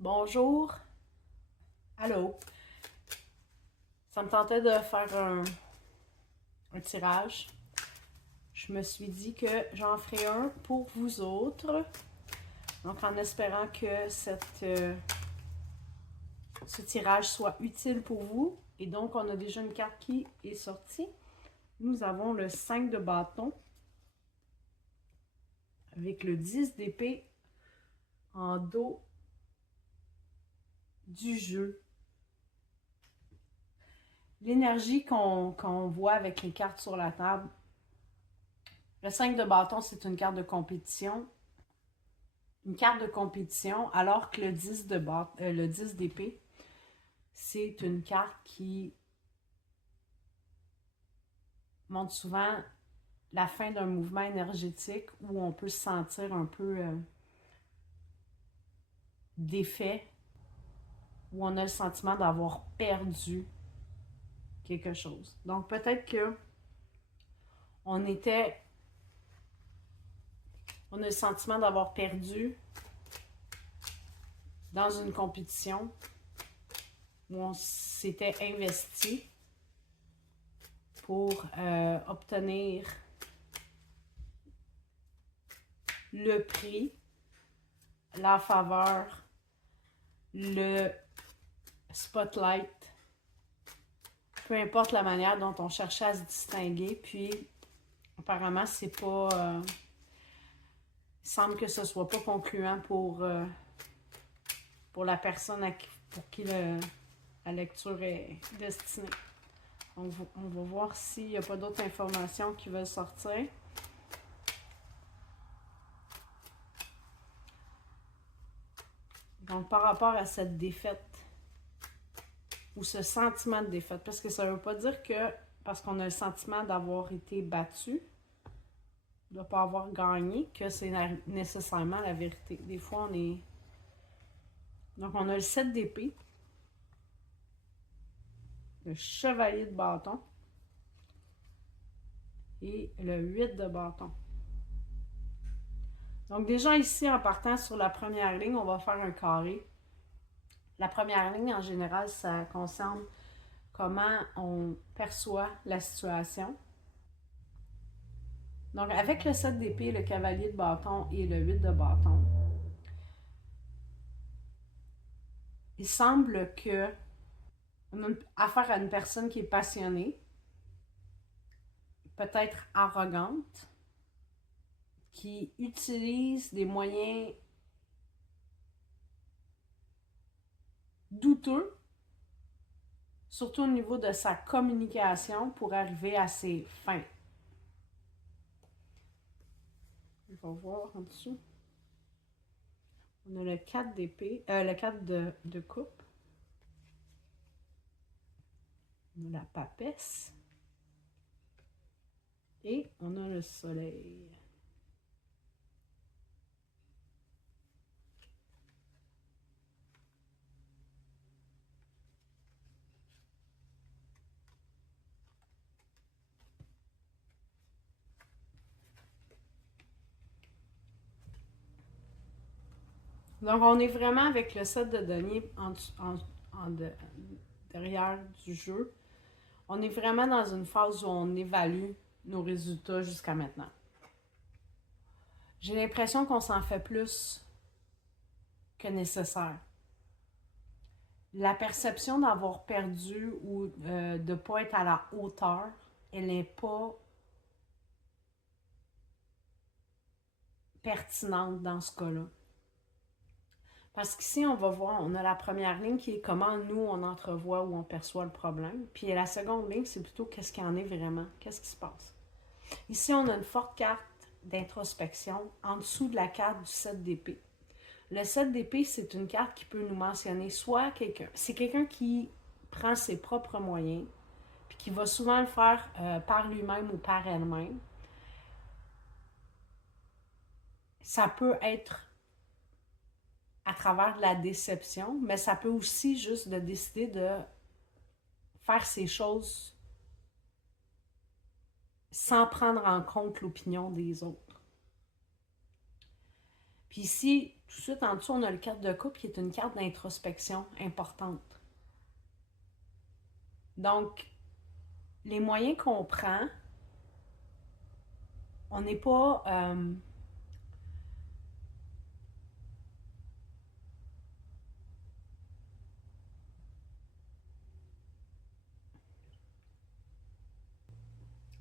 Bonjour. Allô. Ça me tentait de faire un tirage. Je me suis dit que j'en ferai un pour vous autres. Donc, en espérant que ce tirage soit utile pour vous. Et donc, on a déjà une carte qui est sortie. Nous avons le 5 de bâton avec le 10 d'épée en dos du jeu. L'énergie qu'on voit avec les cartes sur la table. Le 5 de bâton, c'est une carte de compétition. Une carte de compétition, alors que le 10 le 10 d'épée, c'est une carte qui montre souvent la fin d'un mouvement énergétique où on peut se sentir un peu défait, où on a le sentiment d'avoir perdu quelque chose. Donc peut-être que on a le sentiment d'avoir perdu dans une compétition où on s'était investi pour obtenir le prix, la faveur, le spotlight, peu importe la manière dont on cherchait à se distinguer. Puis apparemment, c'est pas il semble que ce soit pas concluant pour la personne pour qui la lecture est destinée. Donc, on va voir s'il n'y a pas d'autres informations qui veulent sortir. Donc, par rapport à cette défaite, ou ce sentiment de défaite, parce que ça ne veut pas dire que, parce qu'on a le sentiment d'avoir été battu, de ne pas avoir gagné, que c'est nécessairement la vérité. Des fois, on est... Donc, on a le 7 d'épée, le chevalier de bâton et le 8 de bâton. Donc déjà ici, en partant sur la première ligne, on va faire un carré. La première ligne, en général, ça concerne comment on perçoit la situation. Donc avec le 7 d'épée, le cavalier de bâton et le 8 de bâton, il semble que on a affaire à une personne qui est passionnée, peut-être arrogante, qui utilise des moyens douteux, surtout au niveau de sa communication pour arriver à ses fins. On va voir en dessous. On a le 4 d'épée, le 4 de coupe. On a la papesse. Et on a le soleil. Donc, on est vraiment avec le 7 de denier derrière du jeu. On est vraiment dans une phase où on évalue nos résultats jusqu'à maintenant. J'ai l'impression qu'on s'en fait plus que nécessaire. La perception d'avoir perdu ou de ne pas être à la hauteur, elle n'est pas pertinente dans ce cas-là. Parce qu'ici, on va voir, on a la première ligne qui est comment nous, on entrevoit ou on perçoit le problème. Puis la seconde ligne, c'est plutôt qu'est-ce qu'il y en est vraiment, qu'est-ce qui se passe. Ici, on a une forte carte d'introspection en dessous de la carte du 7 d'épée. Le 7 d'épée, c'est une carte qui peut nous mentionner soit quelqu'un. C'est quelqu'un qui prend ses propres moyens, puis qui va souvent le faire par lui-même ou par elle-même. Ça peut être à travers de la déception, mais ça peut aussi juste de décider de faire ces choses sans prendre en compte l'opinion des autres. Puis ici, Tout de suite en dessous, on a le 4 de coupe qui est une carte d'introspection importante. Donc, les moyens qu'on prend, on n'est pas...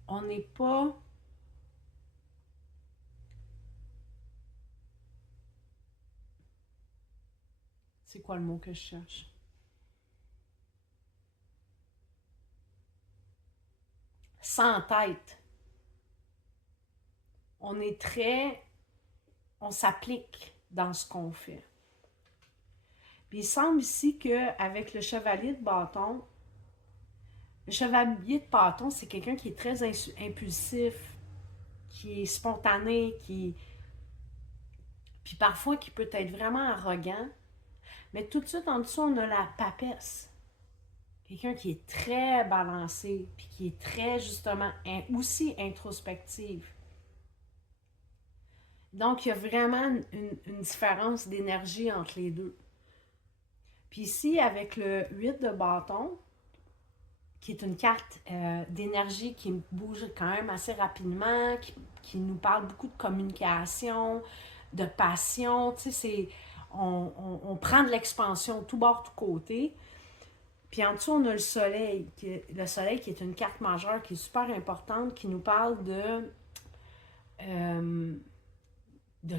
on n'est pas... C'est quoi le mot que je cherche? Sans tête. On est très... On s'applique dans ce qu'on fait. Puis il semble ici qu'avec le chevalier de bâton, le chevalier de bâton, c'est quelqu'un qui est très impulsif, qui est spontané, puis parfois qui peut être vraiment arrogant. Mais tout de suite en dessous, on a la papesse. Quelqu'un qui est très balancé, puis qui est très justement aussi introspective. Donc, il y a vraiment une différence d'énergie entre les deux. Puis ici, avec le 8 de bâton, qui est une carte d'énergie qui bouge quand même assez rapidement, qui nous parle beaucoup de communication, de passion, tu sais, on prend de l'expansion tout bord, tout côté. Puis en dessous, on a le soleil qui est une carte majeure qui est super importante, qui nous parle de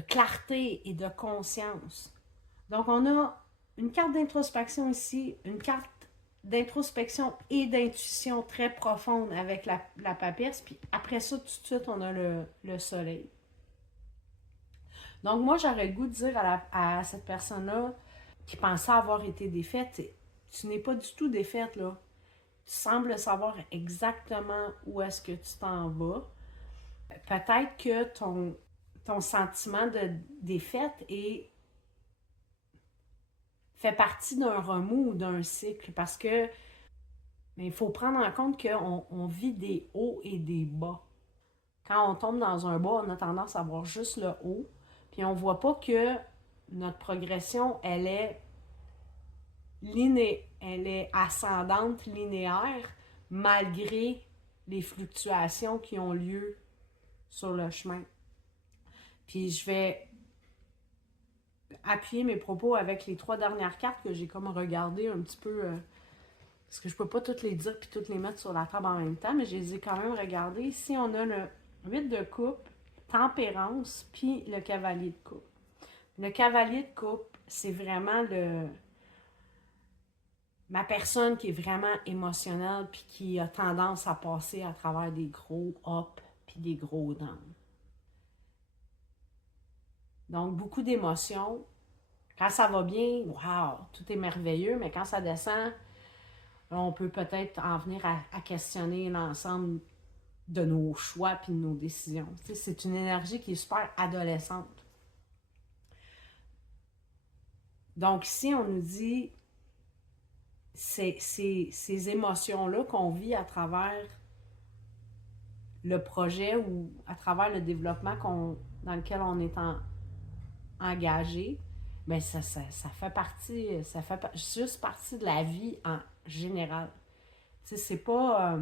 clarté et de conscience. Donc, on a une carte d'introspection ici, une carte d'introspection et d'intuition très profonde avec la papesse, puis après ça, tout de suite, on a le soleil. Donc, moi, j'aurais le goût de dire à cette personne-là qui pensait avoir été défaite, tu n'es pas du tout défaite, là. Tu sembles savoir exactement où est-ce que tu t'en vas. Peut-être que ton sentiment de défaite fait partie d'un remous ou d'un cycle parce que il faut prendre en compte qu'on vit des hauts et des bas. Quand on tombe dans un bas, on a tendance à voir juste le haut, puis on ne voit pas que notre progression, elle est ascendante, linéaire, malgré les fluctuations qui ont lieu sur le chemin. Puis je vais appuyer mes propos avec les 3 dernières cartes que j'ai comme regardé un petit peu, parce que je peux pas toutes les dire puis toutes les mettre sur la table en même temps, mais je les ai quand même regardées. Ici, on a le 8 de coupe, tempérance, puis le cavalier de coupe. Le cavalier de coupe, c'est vraiment ma personne qui est vraiment émotionnelle puis qui a tendance à passer à travers des gros ups puis des gros downs. Donc, beaucoup d'émotions. Quand ça va bien, wow, tout est merveilleux, mais quand ça descend, on peut peut-être en venir à questionner l'ensemble de nos choix puis de nos décisions. Tu sais, c'est une énergie qui est super adolescente. Donc ici, on nous dit ces émotions-là qu'on vit à travers le projet ou à travers le développement dans lequel on est engagé, bien ça fait partie, juste partie de la vie en général. Tu sais, c'est pas...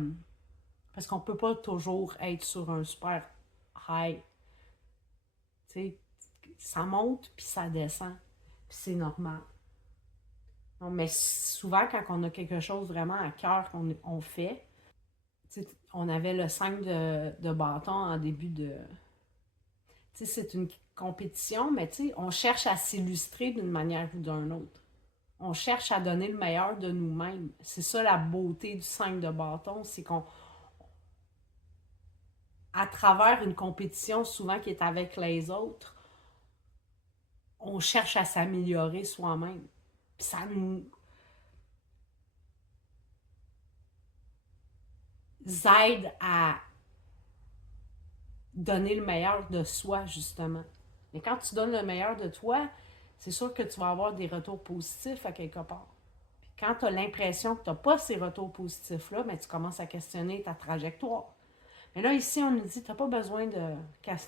parce qu'on peut pas toujours être sur un super high. Tu sais, ça monte puis ça descend. Puis c'est normal. Non, mais souvent, quand on a quelque chose vraiment à cœur qu'on fait, on avait le 5 de bâton en début de... Tu sais, c'est une compétition, mais tu sais, on cherche à s'illustrer d'une manière ou d'une autre. On cherche à donner le meilleur de nous-mêmes. C'est ça la beauté du 5 de bâton, c'est qu'on... À travers une compétition, souvent qui est avec les autres, on cherche à s'améliorer soi-même. Puis ça nous aide à donner le meilleur de soi, justement. Mais quand tu donnes le meilleur de toi, c'est sûr que tu vas avoir des retours positifs à quelque part. Puis quand tu as l'impression que tu n'as pas ces retours positifs-là, bien, tu commences à questionner ta trajectoire. Mais là, ici, on nous dit, tu n'as pas besoin de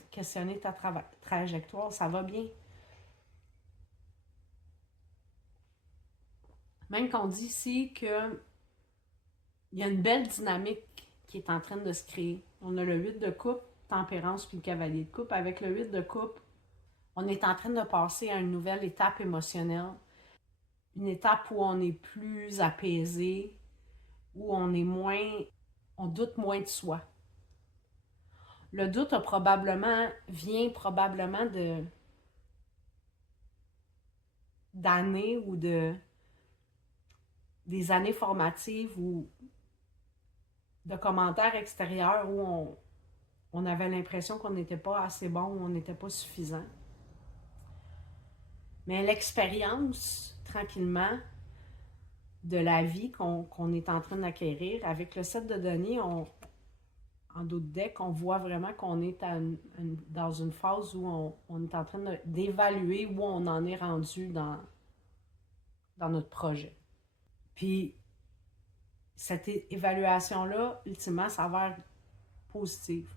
questionner ta trajectoire, ça va bien. Même qu'on dit ici qu'il y a une belle dynamique qui est en train de se créer. On a le 8 de coupe, tempérance, puis le cavalier de coupe. Avec le 8 de coupe, on est en train de passer à une nouvelle étape émotionnelle. Une étape où on est plus apaisé, où on est moins, on doute moins de soi. Le doute vient probablement d'années ou des années formatives ou de commentaires extérieurs où on avait l'impression qu'on n'était pas assez bon ou on n'était pas suffisant. Mais l'expérience, tranquillement, de la vie qu'on est en train d'acquérir, avec le set de données, en d'autres decks, on voit vraiment qu'on est dans une phase où on est en train d'évaluer où on en est rendu dans notre projet. Puis, cette évaluation-là, ultimement, s'avère positive.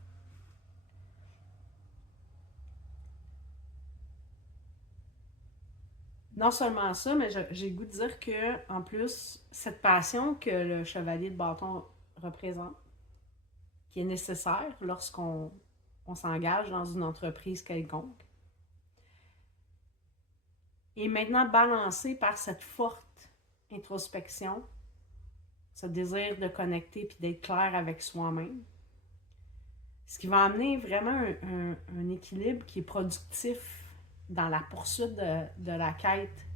Non seulement ça, mais j'ai le goût de dire que, en plus, cette passion que le chevalier de bâton représente, qui est nécessaire lorsqu'on s'engage dans une entreprise quelconque, est maintenant balancé par cette forte introspection, ce désir de connecter puis d'être clair avec soi-même. Ce qui va amener vraiment un équilibre qui est productif dans la poursuite de la quête,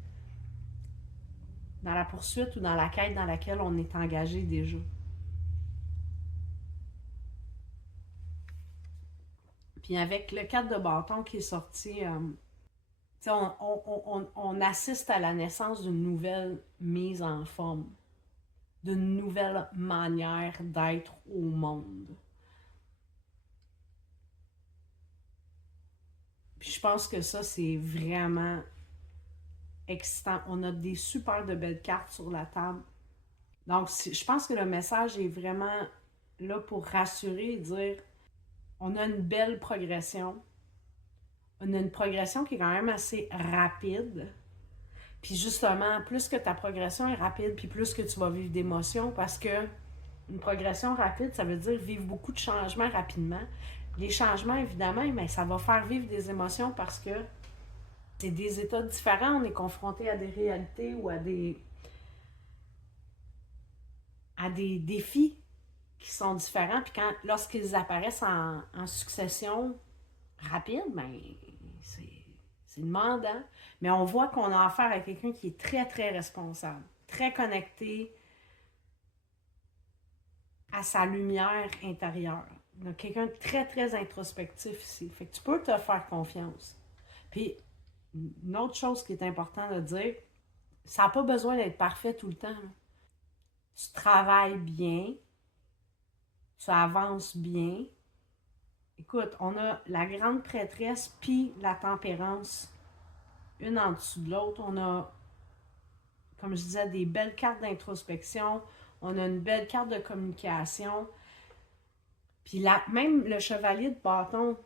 dans la poursuite ou dans la quête dans laquelle on est engagé déjà. Puis avec le 4 de bâton qui est sorti, on assiste à la naissance d'une nouvelle mise en forme, d'une nouvelle manière d'être au monde. Puis je pense que ça, c'est vraiment excitant. On a des super de belles cartes sur la table. Donc, je pense que le message est vraiment là pour rassurer et dire on a une belle progression. On a une progression qui est quand même assez rapide. Puis justement, plus que ta progression est rapide, puis plus que tu vas vivre d'émotions, parce que une progression rapide, ça veut dire vivre beaucoup de changements rapidement. Les changements, évidemment, mais ça va faire vivre des émotions parce que c'est des états différents. On est confronté à des réalités ou à des défis qui sont différents. Puis lorsqu'ils apparaissent en succession rapide, ben c'est demandant. Mais on voit qu'on a affaire à quelqu'un qui est très, très responsable, très connecté à sa lumière intérieure. Donc, quelqu'un de très, très introspectif ici. Fait que tu peux te faire confiance. Puis, une autre chose qui est importante de dire, ça n'a pas besoin d'être parfait tout le temps. Tu travailles bien, tu avances bien. Écoute, on a la grande prêtresse puis la tempérance, une en dessous de l'autre. On a, comme je disais, des belles cartes d'introspection. On a une belle carte de communication. Puis même le chevalier de bâton,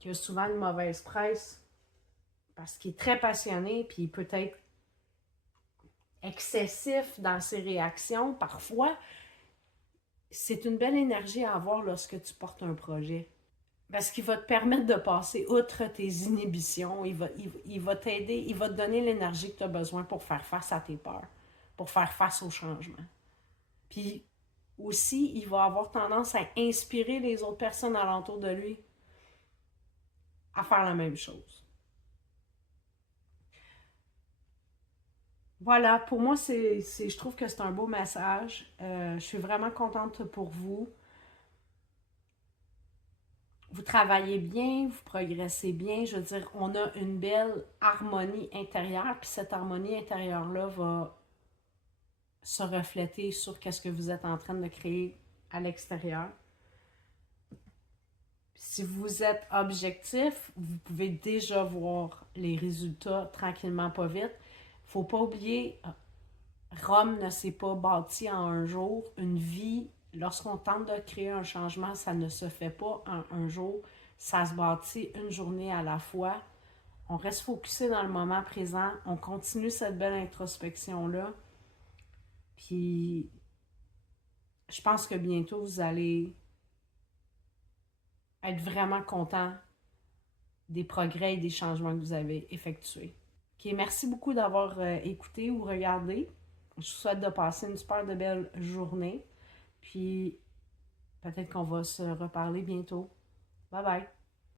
qui a souvent une mauvaise presse, parce qu'il est très passionné, puis il peut être excessif dans ses réactions, parfois, c'est une belle énergie à avoir lorsque tu portes un projet. Parce qu'il va te permettre de passer outre tes inhibitions, il va t'aider, il va te donner l'énergie que tu as besoin pour faire face à tes peurs, pour faire face au changement. Puis aussi, il va avoir tendance à inspirer les autres personnes alentour de lui à faire la même chose. Voilà, pour moi, je trouve que c'est un beau message. Je suis vraiment contente pour vous. Vous travaillez bien, vous progressez bien. Je veux dire, on a une belle harmonie intérieure, puis cette harmonie intérieure-là va se refléter sur ce que vous êtes en train de créer à l'extérieur. Si vous êtes objectif, vous pouvez déjà voir les résultats tranquillement, pas vite. Il ne faut pas oublier, Rome ne s'est pas bâti en un jour. Une vie, lorsqu'on tente de créer un changement, ça ne se fait pas en un jour. Ça se bâtit une journée à la fois. On reste focusé dans le moment présent. On continue cette belle introspection-là. Puis, je pense que bientôt, vous allez être vraiment content des progrès et des changements que vous avez effectués. OK, merci beaucoup d'avoir écouté ou regardé. Je vous souhaite de passer une super de belle journée. Puis, peut-être qu'on va se reparler bientôt. Bye bye!